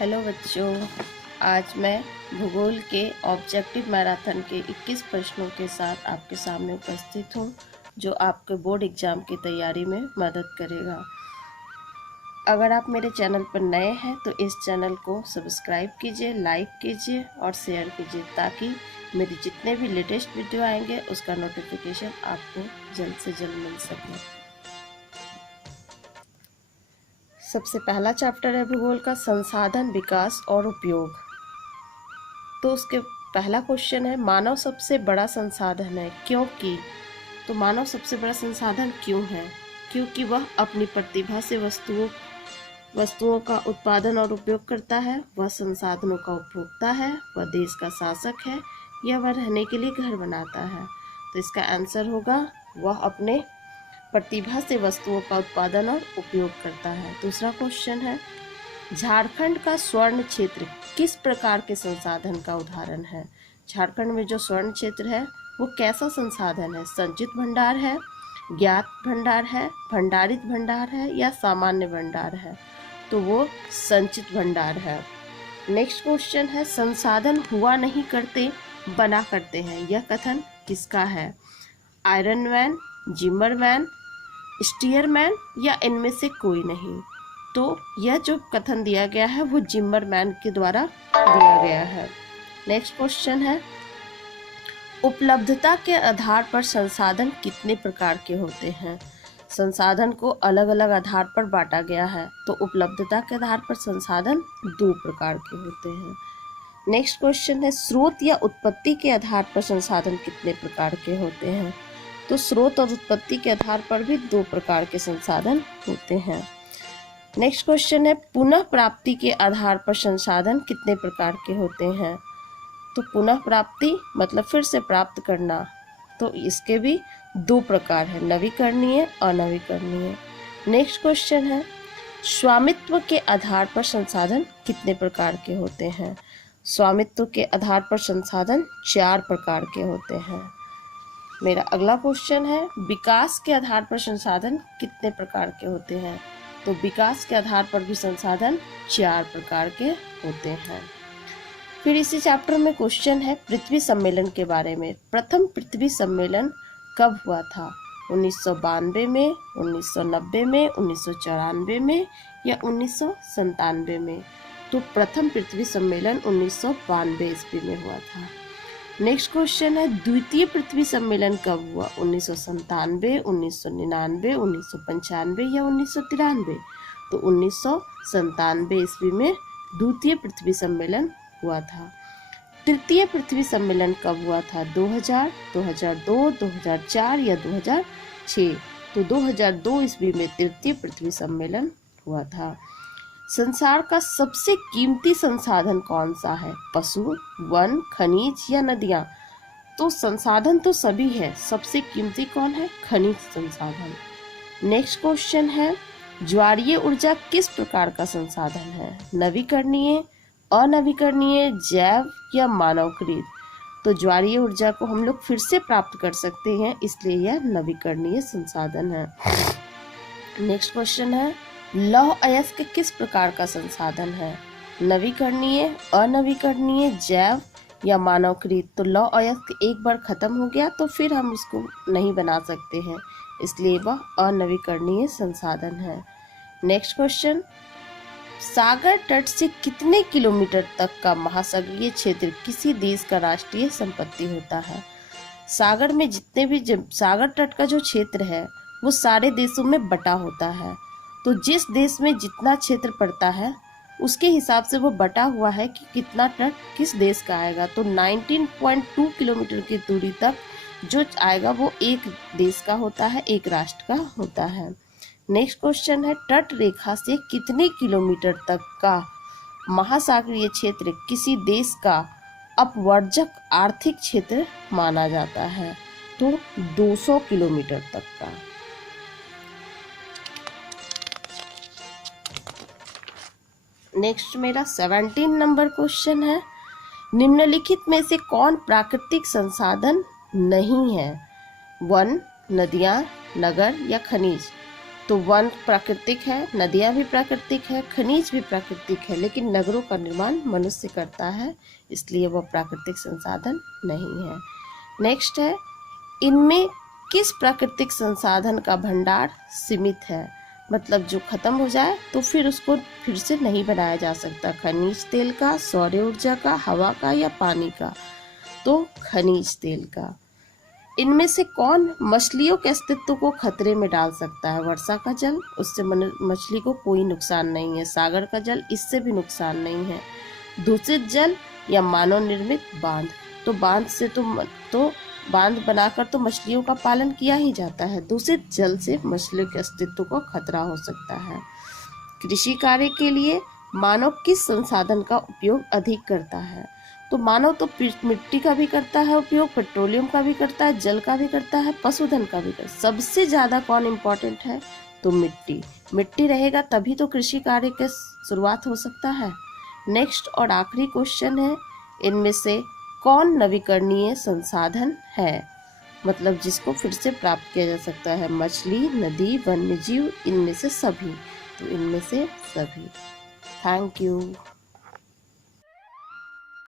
Hello बच्चों, आज मैं भूगोल के ऑब्जेक्टिव मैराथन के 21 प्रश्नों के साथ आपके सामने उपस्थित हूँ, जो आपके बोर्ड एग्जाम की तैयारी में मदद करेगा। अगर आप मेरे चैनल पर नए हैं तो इस चैनल को सब्सक्राइब कीजिए, लाइक कीजिए और शेयर कीजिए, ताकि मेरे जितने भी लेटेस्ट वीडियो आएंगे उसका नोटिफिकेशन आपको जल्द से जल्द मिल सके। सबसे पहला चैप्टर है भूगोल का संसाधन, विकास और उपयोग। तो उसके पहला क्वेश्चन है, मानव सबसे बड़ा संसाधन है क्योंकि। तो मानव सबसे बड़ा संसाधन क्यों है? क्योंकि वह अपनी प्रतिभा से वस्तुओं का उत्पादन और उपयोग करता है, वह संसाधनों का उपभोक्ता है, वह देश का शासक है, या वह रहने के लिए घर बनाता है। तो इसका आंसर होगा वह अपने प्रतिभा से वस्तुओं का उत्पादन और उपयोग करता है। दूसरा क्वेश्चन है, झारखंड का स्वर्ण क्षेत्र किस प्रकार के संसाधन का उदाहरण है? झारखंड में जो स्वर्ण क्षेत्र है वो कैसा संसाधन है? संचित भंडार है, ज्ञात भंडार है, भंडारित भंडार है, या सामान्य भंडार है? तो वो संचित भंडार है। नेक्स्ट क्वेश्चन है, संसाधन हुआ नहीं करते बना करते हैं, यह कथन किसका है? आयरन मैन, जिमरमैन, स्टीयरमैन, या इनमें से कोई नहीं? तो यह जो कथन दिया गया है वो जिमरमैन के द्वारा दिया गया है। नेक्स्ट क्वेश्चन है, उपलब्धता के आधार पर संसाधन कितने प्रकार के होते हैं? संसाधन को अलग अलग आधार पर बांटा गया है, तो उपलब्धता के आधार पर संसाधन 2 प्रकार के होते हैं। नेक्स्ट क्वेश्चन है, स्रोत या उत्पत्ति के आधार पर संसाधन कितने प्रकार के होते हैं? तो स्रोत और उत्पत्ति के आधार पर भी 2 प्रकार के संसाधन होते हैं। नेक्स्ट क्वेश्चन है, पुनः प्राप्ति के आधार पर संसाधन कितने प्रकार के होते हैं? तो पुनः प्राप्ति मतलब फिर से प्राप्त करना, तो इसके भी 2 प्रकार है, नवीकरणीय, अनवीकरणीय। नेक्स्ट क्वेश्चन है, स्वामित्व के आधार पर संसाधन कितने प्रकार के होते हैं? स्वामित्व के आधार पर संसाधन 4 प्रकार के होते हैं। मेरा अगला क्वेश्चन है, विकास के आधार पर संसाधन कितने प्रकार के होते हैं? तो विकास के आधार पर भी संसाधन 4 प्रकार के होते हैं। फिर इसी चैप्टर में क्वेश्चन है पृथ्वी सम्मेलन के बारे में। प्रथम पृथ्वी सम्मेलन कब हुआ था? 1992 में, 1990 में, 1994 में, या 1997 में? तो प्रथम पृथ्वी सम्मेलन 1992 ईस्वी में हुआ था। नेक्स्ट क्वेश्चन है, द्वितीय पृथ्वी सम्मेलन कब हुआ? 1997, 1999, 1995, या 1993? तो 1997 ईस्वी में द्वितीय पृथ्वी सम्मेलन हुआ था। तृतीय पृथ्वी सम्मेलन कब हुआ था? 2000, 2002, 2004, या 2006? तो 2002 ईस्वी में तृतीय पृथ्वी सम्मेलन हुआ था। संसार का सबसे कीमती संसाधन कौन सा है? पशु, वन, खनिज, या नदियां? तो संसाधन तो सभी है, सबसे कीमती कौन है? खनिज संसाधन। नेक्स्ट क्वेश्चन है, ज्वारीय ऊर्जा किस प्रकार का संसाधन है? नवीकरणीय, अनवीकरणीय, जैव, या मानवकृत? तो ज्वारीय ऊर्जा को हम लोग फिर से प्राप्त कर सकते हैं, इसलिए यह नवीकरणीय संसाधन है। नेक्स्ट क्वेश्चन है, लौह अयस्क किस प्रकार का संसाधन है? नवीकरणीय, अनवीकरणीय, जैव, या मानवकृत? तो लौह अयस्क एक बार खत्म हो गया तो फिर हम उसको नहीं बना सकते हैं, इसलिए वह अनवीकरणीय संसाधन है। नेक्स्ट क्वेश्चन, सागर तट से कितने किलोमीटर तक का महासागरीय क्षेत्र किसी देश का राष्ट्रीय संपत्ति होता है? सागर में जितने भी सागर तट का जो क्षेत्र है वो सारे देशों में बटा होता है, तो जिस देश में जितना क्षेत्र पड़ता है उसके हिसाब से वो बटा हुआ है कि कितना तट किस देश का आएगा। तो 19.2 किलोमीटर की दूरी तक जो आएगा वो एक देश का होता है, एक राष्ट्र का होता है। नेक्स्ट क्वेश्चन है, तट रेखा से कितने किलोमीटर तक का महासागरीय क्षेत्र किसी देश का अपवर्जक आर्थिक क्षेत्र माना जाता है? तो 200 किलोमीटर तक का। नेक्स्ट मेरा 17 नंबर क्वेश्चन है, निम्नलिखित में से कौन प्राकृतिक संसाधन नहीं है? वन, नदियां, नगर, या खनिज? तो वन प्राकृतिक है, नदियाँ भी प्राकृतिक है, खनिज भी प्राकृतिक है, लेकिन नगरों का निर्माण मनुष्य करता है, इसलिए वह प्राकृतिक संसाधन नहीं है। नेक्स्ट है, इनमें किस प्राकृतिक संसाधन का भंडार सीमित है, मतलब जो खत्म हो जाए तो फिर उसको फिर से नहीं बनाया जा सकता। खनिज तेल का, सौर ऊर्जा का, हवा का या पानी का? तो खनिज तेल का। इनमें से कौन मछलियों के अस्तित्व को खतरे में डाल सकता है? वर्षा का जल, उससे मछली को कोई नुकसान नहीं है। सागर का जल, इससे भी नुकसान नहीं है। दूषित जल या मानव निर्मित बांध? तो बांध से तो बांध बनाकर तो मछलियों का पालन किया ही जाता है। दूषित जल से मछलियों के अस्तित्व को खतरा हो सकता है। कृषि कार्य के लिए मानव किस संसाधन का उपयोग अधिक करता है? तो मानव तो मिट्टी का भी करता है उपयोग, पेट्रोलियम का भी करता है, जल का भी करता है, पशुधन का भी करता है। सबसे ज्यादा कौन इम्पोर्टेंट है? तो मिट्टी। मिट्टी रहेगा तभी तो कृषि कार्य की शुरुआत हो सकता है। नेक्स्ट और आखिरी क्वेश्चन है, इनमें से कौन नवीकरणीय संसाधन है, मतलब जिसको फिर से प्राप्त किया जा सकता है? मछली, नदी, वन्य जीव, इनमें से सभी। तो इनमें से सभी। Thank you.